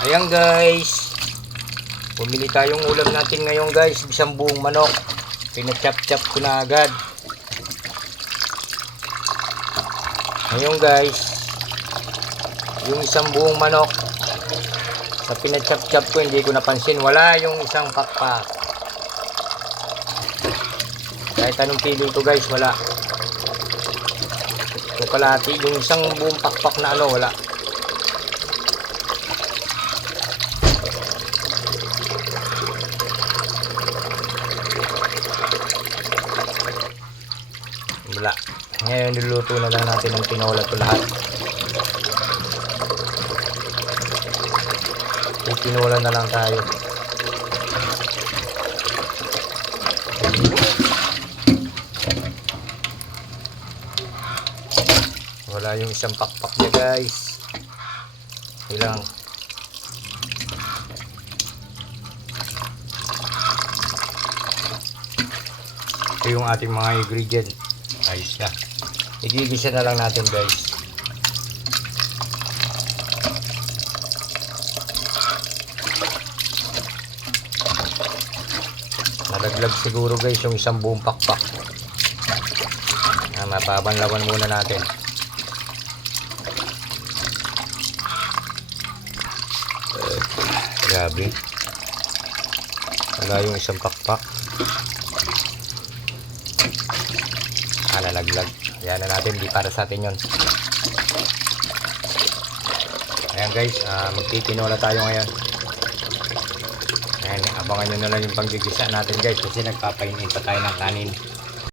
Ayan guys, bumili tayong ulam natin ngayon guys, isang buong manok. Pinachop-chop ko na agad. Ngayon guys, yung isang buong manok sa pinachop-chop ko, hindi ko napansin, wala yung isang pakpak. Kahit anong kilo ito guys, wala. Ito kalahati, yung isang buong pakpak na wala. Wala. Ngayon niluluto na lang natin ng tinola ito lahat. Tinola na lang tayo. Wala yung isang pakpak niya guys. Ilang. Ito yung ating mga ingredient. Ayos na. Igigisa na lang natin guys. Nalaglag siguro guys yung isang buong pakpak. Mapabanlawan muna natin. Grabe. Wala yung isang pakpak. Nalaglag. Yan na natin, di para sa atin yun. Ayan guys, magtitinola tayo ngayon. Ayan, abangan nyo na lang yung panggigisa natin guys, kasi nagpapainin pa tayo ng kanin.